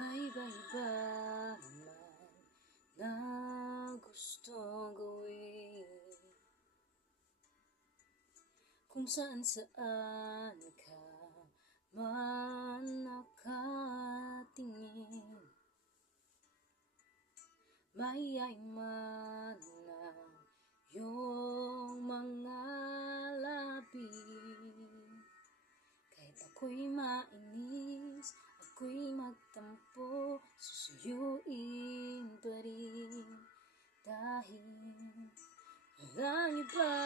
Paiba-iba man na gustong gawin, kung saan-saan ka man nakatingin. Mahiyain man na iyong mga labi, kahit ako'y mainis, ako'y magtampo, susuyuin pa rin. Dahil walang iba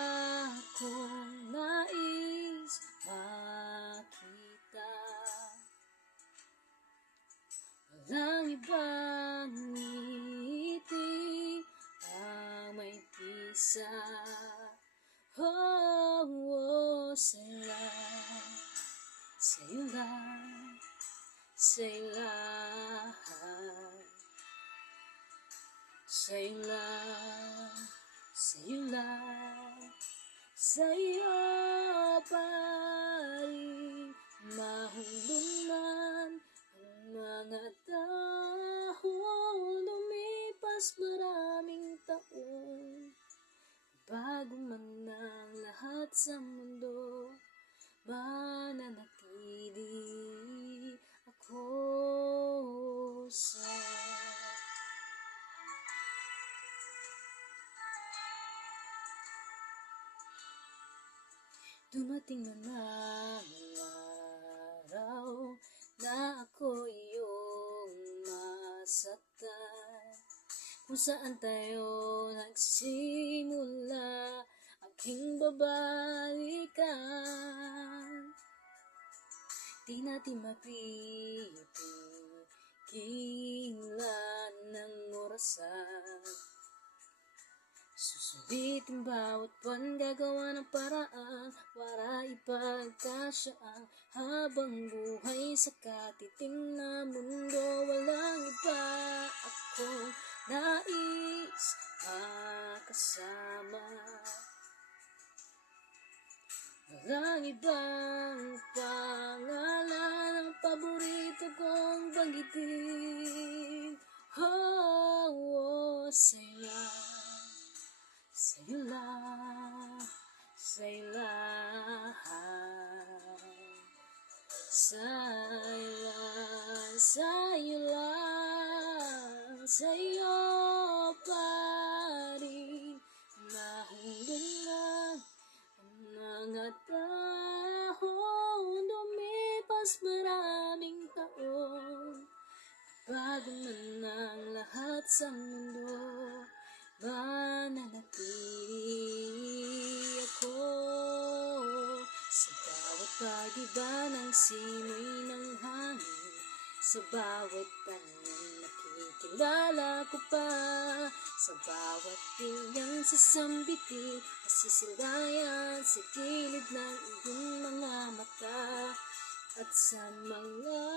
akong nais makita, walang ibang ngiti ang may pisa. Sa'yo lang, sa'yo lahat. Sa'yo lang, sa'yo lang, sa'yo pa rin mahulog man ang mga taon. Lumipas maraming taon, bago man ang lahat sa mundo, mananatili ako sa'yo. Dumating na ang araw na ako iyong masaktan, kung saan tayo nagsimula, aking babalikan. Di natin mapipigilan ng orasan, susulitin bawat buwan, gagawa ng paraan para ipagkasya ang habang buhay sa katiting na mundo. Walang iba akong nais makasama, walang ibang pangalan ang paborito kong banggitin. Sa'yo lang, sa'yo lang, sa'yo lahat. Sa'yo lang, sa'yo lang, sa'yo pa rin mahulungan ang mga taon. Lumipas maraming taon, bago man ang lahat sa mundo, mananatili ako sa bawat pag-iba ng simoy ng hangin, sa bawat tanim nakikilala ko pa, sa bawat pinyang sasambitin, masisilayan sa gilid ng iyong mga mata, at sa mga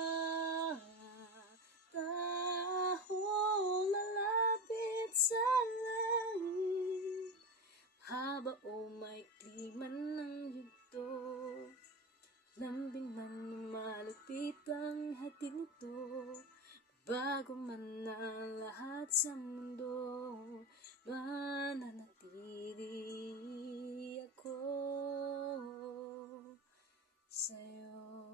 taong lalapit sa langit. Haba o maikli man ng yugto, lambing man malupit ang hatid nito, bago man ang lahat sa mundo, mananatili ako sa'yo.